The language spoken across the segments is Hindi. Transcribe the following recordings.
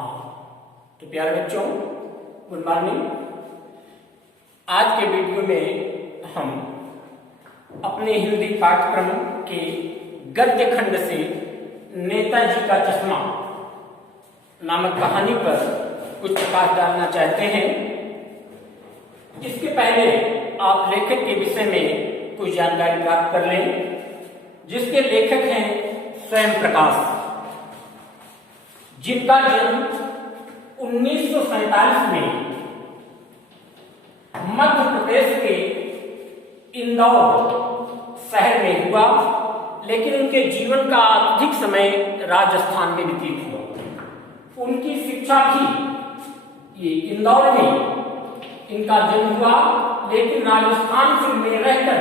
हाँ, तो प्यारे बच्चों, गुड मॉर्निंग। आज के वीडियो में हम अपने हिंदी पाठ्यक्रम के गद्य खंड से नेताजी का चश्मा नामक कहानी पर कुछ प्रकाश डालना चाहते हैं। इसके पहले आप लेखक के विषय में कुछ जानकारी प्राप्त कर लें, जिसके लेखक हैं स्वयं प्रकाश, जिनका जन्म 1947 में मध्य प्रदेश के इंदौर शहर में हुआ, लेकिन उनके जीवन का अधिक समय राजस्थान में व्यतीत हुआ। उनकी शिक्षा भी ये इंदौर में इनका जन्म हुआ, लेकिन राजस्थान में रहकर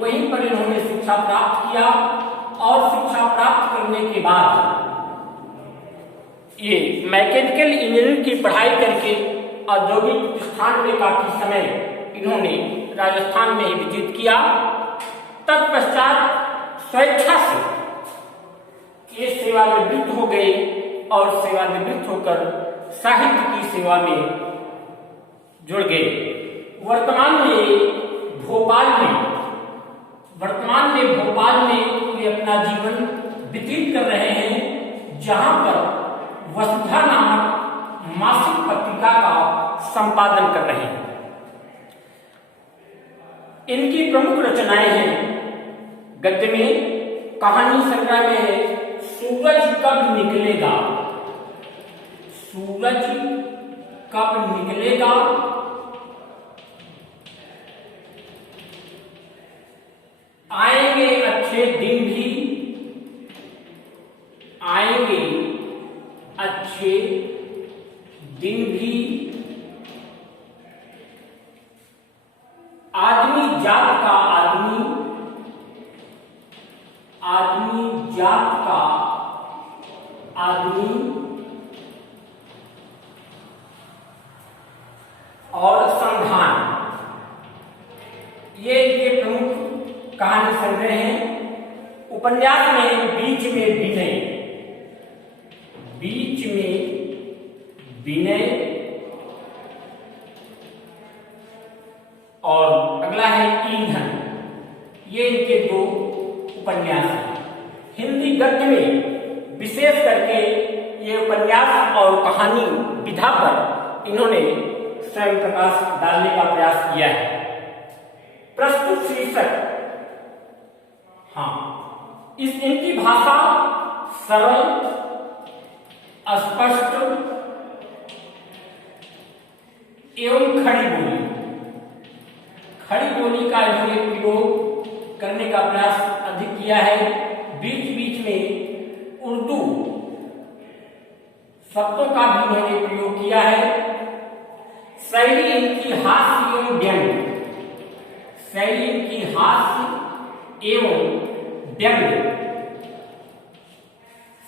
वहीं पर इन्होंने शिक्षा प्राप्त किया और शिक्षा प्राप्त करने के बाद ये मैकेनिकल इंजीनियरिंग की पढ़ाई करके औद्योगिक प्रतिष्ठान में काफी समय इन्होंने राजस्थान में ही व्यतीत किया। तत्पश्चात स्वेच्छा से ये सेवानिवृत्त हो गए और सेवानिवृत्त होकर साहित्य की सेवा में जुड़ गए। वर्तमान में भोपाल में ये अपना जीवन व्यतीत कर रहे हैं, जहां पर वसुधा नामक मासिक पत्रिका का संपादन कर रहे हैं। इनकी प्रमुख रचनाएं हैं गद्य में, कहानी संग्रह में है सूरज कब निकलेगा, सूरज कब निकलेगा, आएंगे अच्छे दिन भी, आएंगे अच्छे दिन भी, आदमी जात का आदमी, आदमी जात का आदमी, और संधान, ये इनके प्रमुख कहानी संग्रह हैं। उपन्यास में बीच में विनय, बीच में विनय, और अगला है ईंधन। ये इनके दो उपन्यास हैं। हिंदी गद्य में विशेष करके ये उपन्यास और कहानी विधा पर इन्होंने स्वयं प्रकाश डालने का प्रयास किया है। प्रस्तुत शीर्षक, हाँ, इनकी भाषा सरल, स्पष्ट एवं खड़ी बोली का इन्होंने प्रयोग करने का प्रयास अधिक किया है। बीच बीच में उर्दू शब्दों का भी इन्होंने प्रयोग किया है। शैली इनकी हास्य एवं व्यंग्य, शैली इनकी हास्य एवं व्यंग्य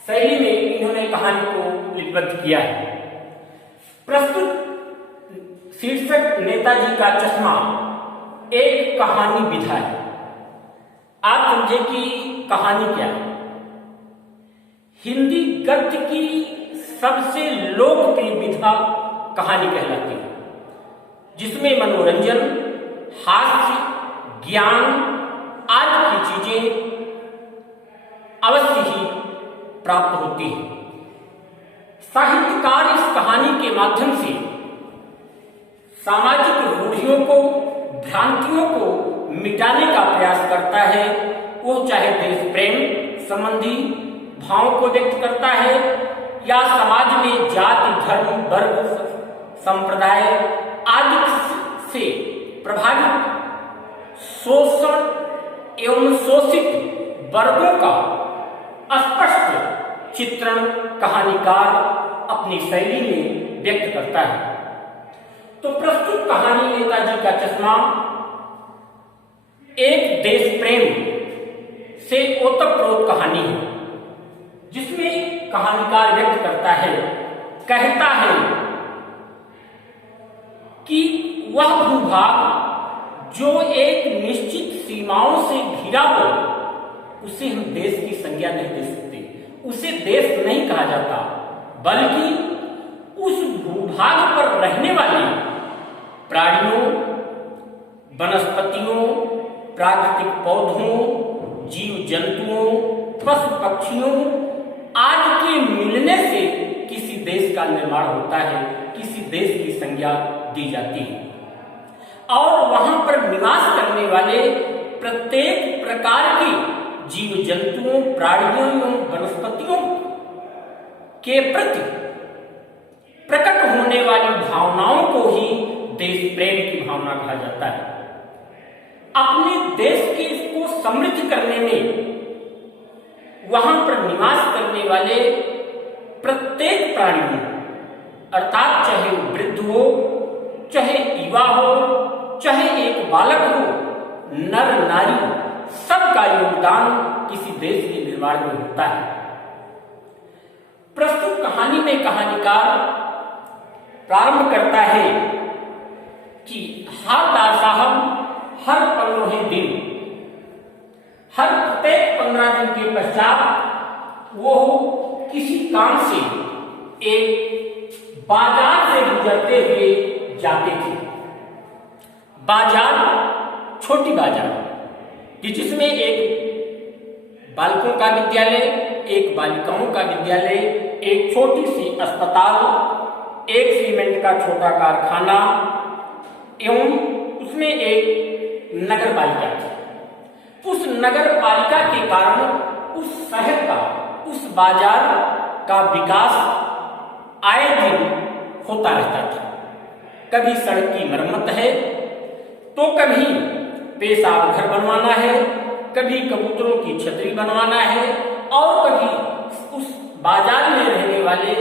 शैली में इन्होंने कहानी को लिपिबद्ध किया है। प्रस्तुत शीर्षक नेताजी का चश्मा एक कहानी विधा है। आप समझे कि कहानी क्या है। हिंदी गद्य की सबसे लोकप्रिय विधा कहानी कहलाती है, जिसमें मनोरंजन, हास्य, ज्ञान आदि की चीजें अवश्य ही प्राप्त होती है। साहित्यकार इस कहानी के माध्यम से सामाजिक रूढ़ियों को, भ्रांतियों को मिटाने का प्रयास करता है। वो चाहे देश प्रेम संबंधी भावों को व्यक्त करता है या समाज में जाति, धर्म, वर्ग, संप्रदाय आदि से प्रभावित शोषण एवं शोषित वर्गों का स्पष्ट चित्रण कहानीकार अपनी शैली में व्यक्त करता है। तो प्रस्तुत कहानी नेताजी का चश्मा एक देश प्रेम से ओतप्रोत कहानी है, जिसमें कहानीकार व्यक्त करता है, कहता है कि वह भूभाग जो एक निश्चित सीमाओं से घिरा हो, उसे हम देश की संज्ञा नहीं दे सकते, उसे देश नहीं कहा जाता, बल्कि उस भूभाग पर रहने वाले प्राणियों, वनस्पतियों, प्राकृतिक पौधों, जीव जंतुओं, पशु पक्षियों आदि के मिलने से किसी देश का निर्माण होता है, किसी देश की संज्ञा दी जाती है। और वहां पर निवास करने वाले प्रत्येक प्रकार के जीव जंतुओं, प्राणियों एवं वनस्पतियों के प्रति प्रकट होने वाली भावनाओं को ही देश प्रेम की भावना कहा जाता है। अपने देश के को समृद्ध करने में वहां पर निवास करने वाले प्रत्येक प्राणी अर्थात चाहे वृद्ध हो, चाहे युवा हो, चाहे एक बालक हो, नर नारी, सबका योगदान किसी देश के निर्माण में होता है। प्रस्तुत कहानी में कहानीकार प्रारंभ करता है कि हालदार साहब हर 15 दिन, हर प्रत्येक 15 दिन के पश्चात वो किसी काम से एक बाजार से गुजरते हुए जाते थे। बाजार, छोटी बाजार कि जिसमें एक बालकों का विद्यालय, एक बालिकाओं का विद्यालय, एक छोटी सी अस्पताल, एक सीमेंट का छोटा कारखाना एवं उसमें एक नगर पालिका थी। उस नगर पालिका के कारण उस शहर का, उस बाजार का विकास आए दिन होता रहता था। कभी सड़क की मरम्मत है, तो कभी पेशाब घर बनवाना है, कभी कबूतरों की छतरी बनवाना है, और कभी उस बाजार में रहने वाले,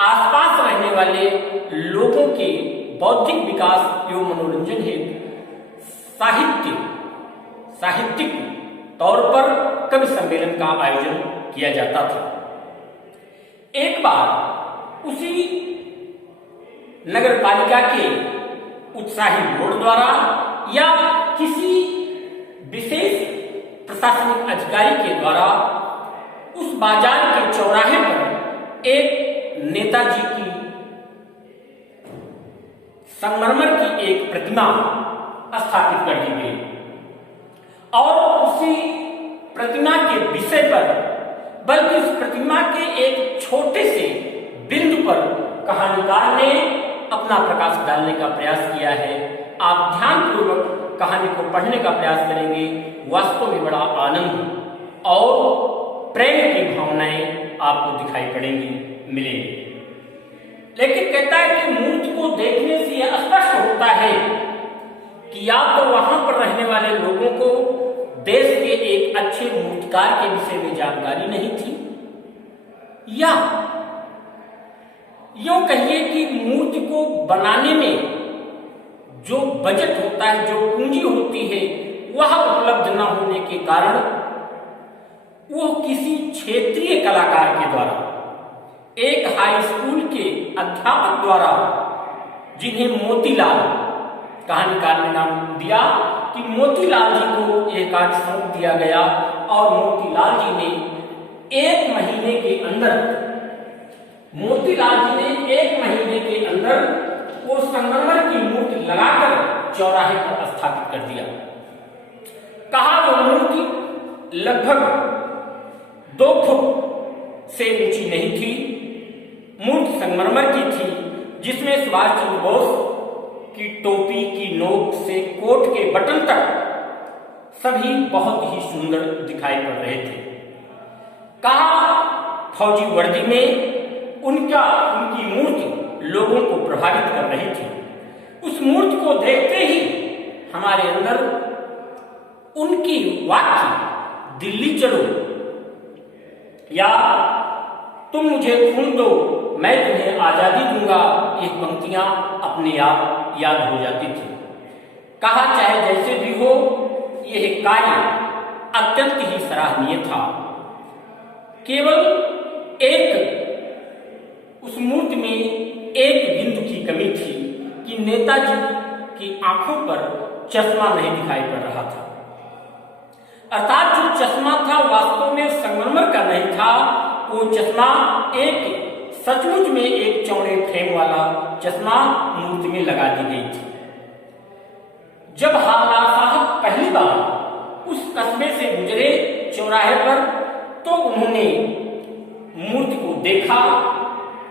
आसपास रहने वाले लोगों के बौद्धिक विकास एवं मनोरंजन हेतु साहित्यिक तौर पर कवि सम्मेलन का आयोजन किया जाता था। एक बार उसी नगर पालिका के उत्साही बोर्ड द्वारा या किसी विशेष प्रशासनिक अधिकारी के द्वारा उस बाजार के चौराहे पर एक नेताजी की संगमरमर की एक प्रतिमा स्थापित कर दी गई और उसी प्रतिमा के विषय पर, बल्कि उस प्रतिमा के एक छोटे से बिंदु पर कहानीकार ने अपना प्रकाश डालने का प्रयास किया है। आप ध्यानपूर्वक कहानी को पढ़ने का प्रयास करेंगे, वास्तव में बड़ा आनंद और प्रेम की भावनाएं आपको दिखाई पड़ेंगी, मिलेंगी। लेकिन कहता है कि मूर्ति को देखने से यह स्पष्ट होता है कि या तो वहां पर रहने वाले लोगों को देश के एक अच्छे मूर्तिकार के विषय में जानकारी नहीं थी, या यूं कहिए कि मूर्ति को बनाने में जो बजट होता है, जो पूंजी होती है, वह उपलब्ध न होने के कारण वो किसी क्षेत्रीय कलाकार के द्वारा, एक हाई स्कूल के अध्यापक द्वारा, जिन्हें मोतीलाल, कहानीकार ने नाम दिया कि मोतीलाल जी को यह कार्य सौंप दिया गया और मोतीलाल जी ने एक महीने के अंदर वो संगमरमर की मूर्ति लगाकर चौराहे पर स्थापित कर दिया। कहा वो मूर्ति लगभग 2 फुट से ऊंची नहीं थी। मूर्ति संगमरमर की थी, जिसमें सुभाष चंद्र बोस की टोपी की नोक से कोट के बटन तक सभी बहुत ही सुंदर दिखाई पड़ रहे थे। कहा फौजी वर्दी में उनकी मूर्ति लोगों को प्रभावित कर रही थी। उस मूर्ति को देखते ही हमारे अंदर उनकी वाक्य दिल्ली चलो या तुम मुझे खून दो मैं तुम्हें आजादी दूंगा, ये पंक्तियां अपने आप याद हो जाती थी। कहा चाहे जैसे भी हो, यह कार्य अत्यंत ही सराहनीय था। केवल उस मूर्ति में एक बिंदु की कमी थी कि नेताजी की आंखों पर चश्मा नहीं दिखाई पड़ रहा था। अर्थात जो चश्मा था वास्तव में संगमरमर का नहीं था, वो चश्मा एक सचमुच में एक चौड़े फ्रेम वाला चश्मा मूर्ति में लगा दी गई थी। जब हालदार साहब पहली बार उस कस्बे से गुजरे चौराहे पर, तो उन्होंने मूर्ति को देखा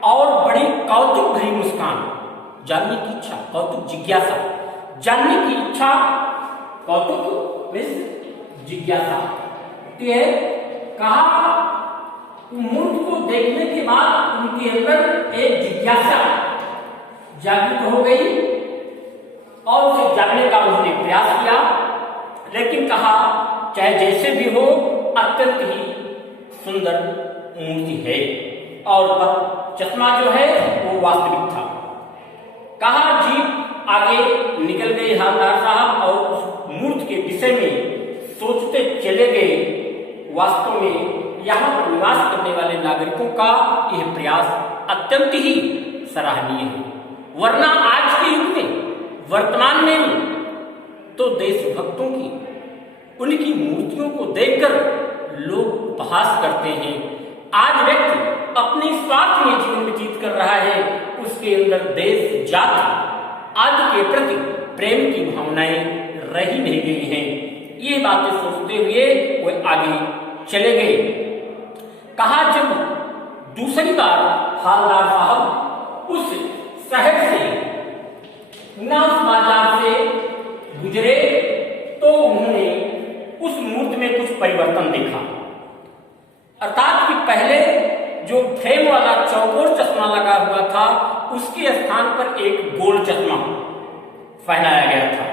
और बड़ी कौतुक भरी मुस्कान, जानने की इच्छा, कौतुक जिज्ञासा, जानने की इच्छा, कौतुक जिज्ञासा कहा। मूर्ति को देखने के बाद उनके अंदर एक जिज्ञासा जागृत हो गई और उसे जानने का उन्होंने प्रयास किया, लेकिन कहा चाहे जैसे भी हो अत्यंत ही सुंदर मूर्ति है और चश्मा जो है वो वास्तविक था। कहा जीप आगे निकल गई हालदार साहब और उस मूर्ति के विषय में सोचते चले गए। वास्तव में यहाँ पर निवास करने वाले नागरिकों का यह प्रयास अत्यंत ही सराहनीय है, वरना आज के युग में, वर्तमान में तो देशभक्तों की, उनकी मूर्तियों को देखकर लोग उपहास करते हैं। आज व्यक्ति अपने स्वार्थ में जीवन व्यतीत कर रहा है, उसके अंदर देश, जाति आदि के प्रति प्रेम की भावनाएं रही नहीं गई हैं। ये बातें सोचते हुए वह आगे चले गए। कहा जब दूसरी बार हालदार साहब उस शहर से, उस बाजार से गुजरे, तो उन्होंने उस मूर्ति में कुछ परिवर्तन देखा। अर्थात कि पहले जो फ्रेम वाला चौकोर चश्मा लगा हुआ था, उसके स्थान पर एक गोल चश्मा पहनाया गया था।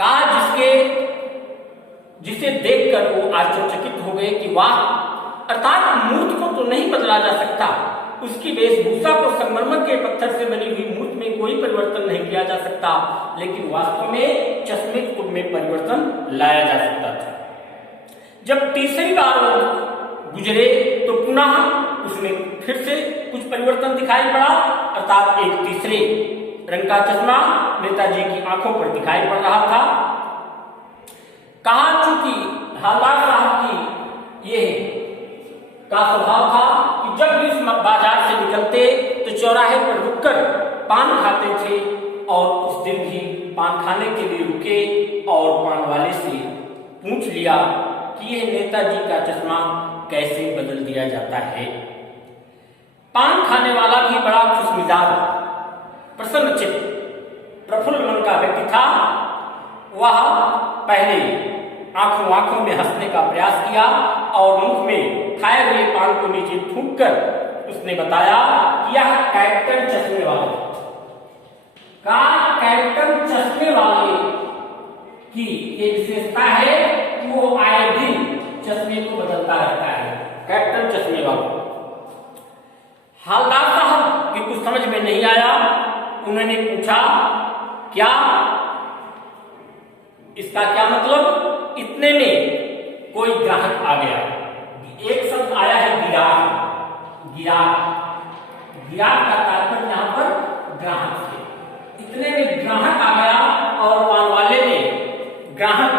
कहा जिसे देखकर वो आश्चर्यचकित हो गए कि वाह, अर्थात मूर्ति को तो नहीं बदला जा सकता, उसकी वेशभूषा को संगमरमर के पत्थर से बनी हुई मूर्ति में कोई परिवर्तन नहीं किया जा सकता, लेकिन वास्तव में चश्मे में परिवर्तन लाया जा सकता था। जब तीसरी बार वो गुजरे तो पुनः उसमें फिर से कुछ परिवर्तन दिखाई पड़ा, अर्थात एक तीसरे रंग का चश्मा नेताजी की आंखों पर दिखाई पड़ रहा था। कहा चूंकि हालदार साहब की ये का स्वभाव था कि जब भी इस बाजार से निकलते तो चौराहे पर रुककर पान खाते थे, और उस दिन भी पान खाने के लिए रुके और पान वाले से पूछ लिया कि यह नेताजी का चश्मा कैसे बदल दिया जाता है। पान खाने वाला भी बड़ा खुशमिजाज, प्रसन्नचित्त, प्रफुल्ल मन का व्यक्ति था। वह पहले आंखों में हंसने का प्रयास किया और मुख में खाए हुए पान को नीचे थूककर उसने बताया कि यह कैप्टन चश्मे वाले का, कैप्टन चश्मे वाले की ये विशेषता है कि वो आए दिन चश्मे को बदलता रहता है। कैप्टन चश्मे वाला। हालदार साहब की कुछ समझ में नहीं आया, उन्होंने पूछा क्या, इसका क्या मतलब। इतने में कोई ग्राहक आ गया। एक शब्द आया है गिराक। गिराक का तात्पर्य यहाँ पर ग्राहक से। इतने में ग्राहक आ गया और पान वाले ने ग्राहक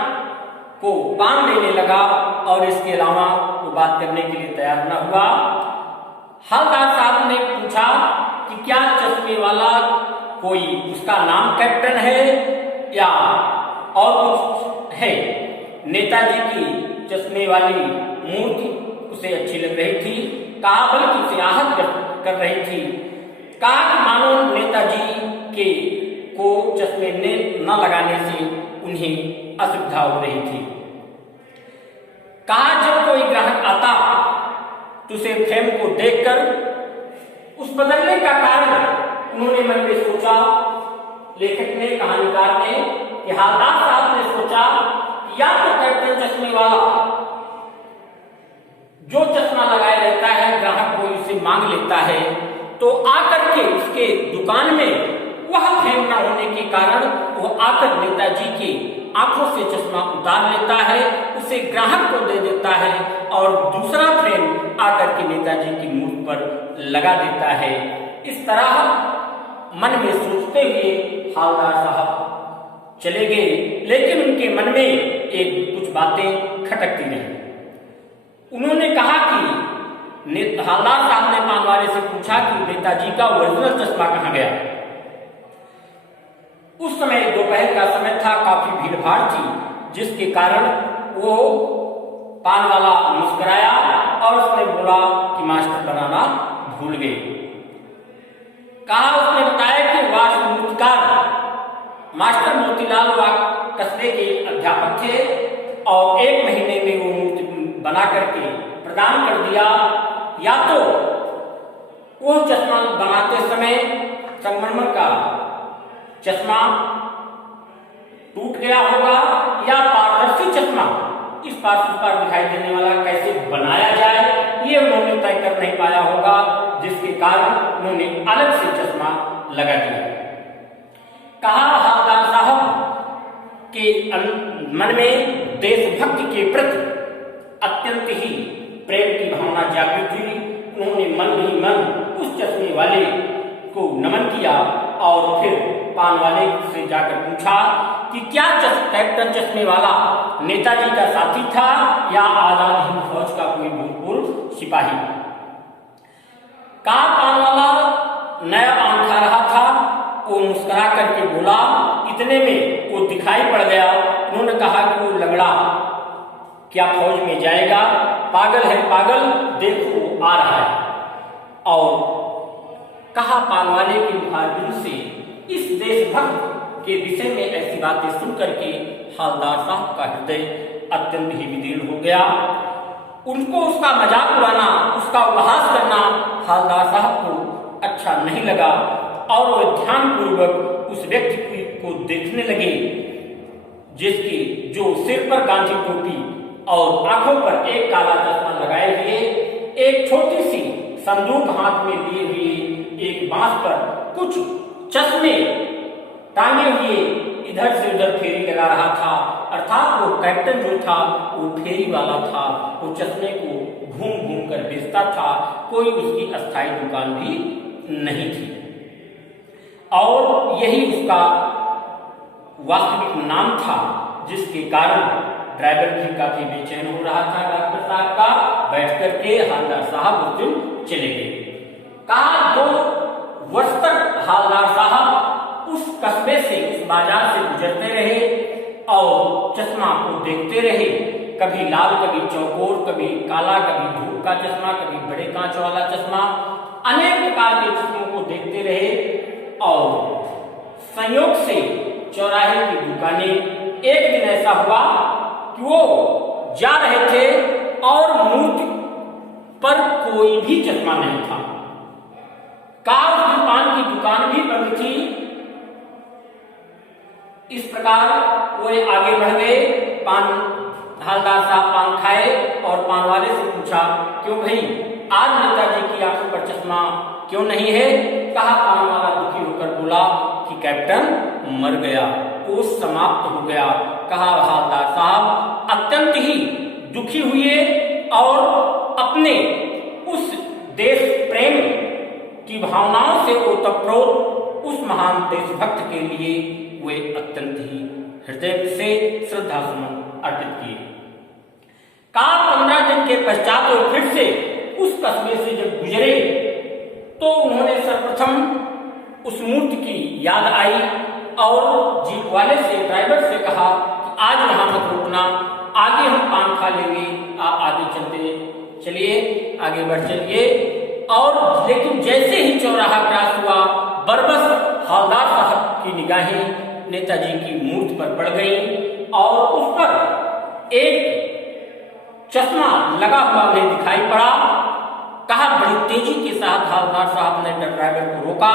को पान देने लगा और इसके अलावा वो बात करने के लिए तैयार न हुआ। हालदार साहब ने पूछा कि क्या चश्मे वाला कोई उसका नाम कैप्टन है या और कुछ है। नेताजी की चश्मे वाली मूर्ति उसे अच्छी लग रही थी, कहा बल्कि उसे आहत कर रही थी। कहा कि मानो नेताजी के को चश्मे ने न लगाने से उन्हें असुविधा हो रही थी। कहा जब कोई ग्राहक आता तो उसे फ्रेम को देखकर उस बदलने का कारण उन्होंने मन में सोचा। लेखक ने, कहानीकार ने, कि हालदार साहब ने सोचा कि या तो कैप्टन चश्मे वाला जो चश्मा लगाए रहता है ग्राहक को इसे मांग लेता है, तो आकर के उसके दुकान में वह फ्रेम न होने के कारण वह आकर नेताजी की आंखों से चश्मा उतार लेता है, उसे ग्राहक को दे देता है और दूसरा फ्रेम आकर के नेताजी की मूर्ति पर लगा देता है। इस तरह मन में सोचते हुए हालदार साहब चले गए, लेकिन उनके मन में एक कुछ बातें खटकती रही। उन्होंने कहा कि हालदार साहब ने पान वाले वाले से पूछा कि नेताजी का ओरिजिनल चश्मा कहाँ गया। उस समय दोपहर का समय था, काफी भीड़ भाड़ थी, जिसके कारण वो पान वाला मुस्कुराया और उसने बोला कि मास्टर बनाना भूल गए। कहा, उसने बताया कि वास्तुकार मास्टर मोतीलाल कस्बे के अध्यापक थे और 1 महीने में वो मूर्ति बना करके प्रदान कर दिया। या तो वो चश्मा बनाते समय संगमरमर का चश्मा टूट गया होगा, या पारदर्शी चश्मा इस पार उस पार दिखाई देने वाला कैसे बनाया जाए ये उन्होंने तय कर नहीं पाया होगा, जिसके कारण उन्होंने अलग से चश्मा लगा दिया। कहा, हवलदार साहब के मन में देशभक्ति के प्रति अत्यंत ही प्रेम की भावना जागृत हुई। उन्होंने मन ही मन उस चश्मे वाले को नमन किया और फिर पान वाले से जाकर पूछा कि क्या कैप्टन चश्मे वाला नेताजी का साथी था या आजाद हिंद फौज का कोई भूतपूर्व सिपाही। कहा, पान वाला नया पान खा रहा था, वो मुस्कुरा करके बोला। इतने में वो दिखाई पड़ गया। उन्होंने कहा कि वो लंगड़ा क्या फौज में जाएगा, पागल है पागल, देखो आ रहा है। और कहा, पान वाले की मुखारबिन से इस देशभक्त के विषय में ऐसी बातें सुन करके हवलदार साहब का हृदय अत्यंत ही विदीर्ण हो गया। उनको उसका मजाक उड़ाना, उसका उपहास करना हवलदार साहब को अच्छा नहीं लगा और वो ध्यानपूर्वक उस व्यक्ति को देखने लगे जिसकी जो सिर पर गांधी टोपी और आंखों पर एक काला चश्मा लगाए हुए, एक छोटी सी संदूक हाथ में लिए हुए, एक बांस पर कुछ चश्मे टांगे हुए इधर से उधर फेरी लगा रहा था। अर्थात वो कैप्टन जो था वो फेरी वाला था, वो चश्मे को घूम घूम कर बेचता था, कोई उसकी अस्थायी दुकान भी नहीं थी। और यही उसका वास्तविक नाम था, जिसके कारण ड्राइवर भी काफी बेचैन हो रहा था डॉक्टर साहब का। बैठ करके हवलदार साहब उस दिन चले गए। कहा, 2 वर्ष तक हवलदार साहब उस कस्बे से, उस बाजार से गुजरते रहे और चश्मा को देखते रहे। कभी लाल, कभी चौकोर, कभी काला, कभी धूप का चश्मा, कभी बड़े कांच वाला चश्मा, अनेक प्रकार के चश्मों को देखते रहे। और संयोग से चौराहे की दुकानें, एक दिन ऐसा हुआ कि वो जा रहे थे और मूर्ति पर कोई भी चश्मा नहीं था। पान की दुकान भी बंद थी। इस प्रकार वो आगे बढ़ गए। हवलदार साहब पान खाए और पान वाले से पूछा, क्यों भाई आज नेताजी की आंखों पर चश्मा क्यों नहीं है। कहा, पान वाला दुखी होकर बोला कि कैप्टन मर गया, वो समाप्त हो गया। कहा, हवलदार साहब अत्यंत ही दुखी हुए और अपने उस देश प्रेम की भावनाओं से ओतप्रोत उस महान देशभक्त के लिए वे अत्यंत ही हृदय से श्रद्धा सुमन अर्पित किए। कहा, 15 दिन के पश्चात वो फिर से उस कस्बे से जब गुजरे तो उन्होंने सर्वप्रथम उस मूर्ति की याद आई और जीप वाले से, ड्राइवर से कहा कि आज यहाँ मत रुकना, आगे हम पान खा लेंगे, आप आगे चलिए, आगे बढ़ चलिए। और लेकिन जैसे ही चौराहा क्रॉस हुआ, बरबस हवलदार साहब की निगाहें नेताजी की मूर्ति पर पड़ गई और उस पर एक चश्मा लगा हुआ उन्हें दिखाई पड़ा। कहा, बड़ी तेजी के साथ हवलदार साहब ने ड्राइवर को रोका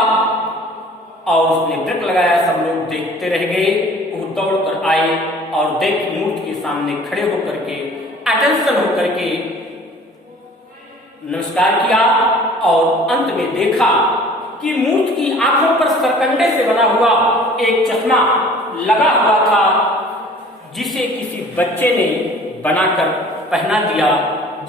और उसने ब्रेक लगाया। सब लोग देखते रह गए। वो दौड़ कर आए और देख मूर्ति के सामने खड़े होकर के, अटेंशन होकर के नमस्कार किया और अंत में देखा कि मूर्ति की आंखों पर सरकंडे से बना हुआ एक चश्मा लगा हुआ था, जिसे किसी बच्चे ने बनाकर पहना दिया,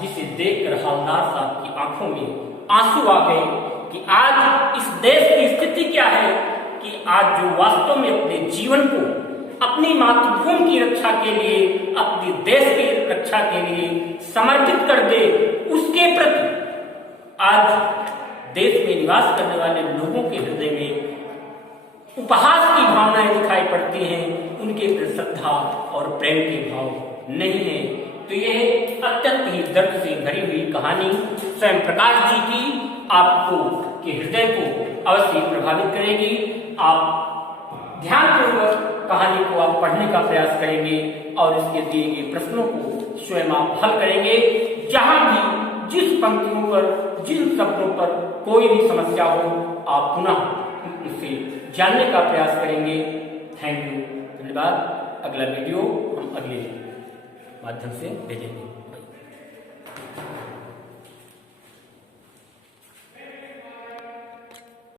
जिसे देखकर हवलदार साहब की आंखों में आंसू आ गए कि आज इस देश की स्थिति क्या है कि आज जो वास्तव में अपने जीवन को अपनी मातृभूमि की रक्षा के लिए, अपने देश की रक्षा के लिए समर्पित कर दे, उसके प्रति आज देश में निवास करने वाले लोगों के हृदय में उपहास की भावनाएं दिखाई पड़ती हैं, उनके प्रति श्रद्धा और प्रेम के भाव नहीं है। तो यह अत्यंत ही दर्द से भरी हुई कहानी स्वयं प्रकाश जी की आपको के हृदय को अवश्य प्रभावित करेगी। आप ध्यानपूर्वक कहानी को आप पढ़ने का प्रयास करेंगे और इसके दिए गए प्रश्नों को स्वयं आप हल करेंगे। जहां भी जिस पंक्तियों पर, जिन शब्दों पर कोई भी समस्या हो, आप पुनः उसे जानने का प्रयास करेंगे। थैंक यू, धन्यवाद। अगला वीडियो हम अगले माध्यम से भेजेंगे।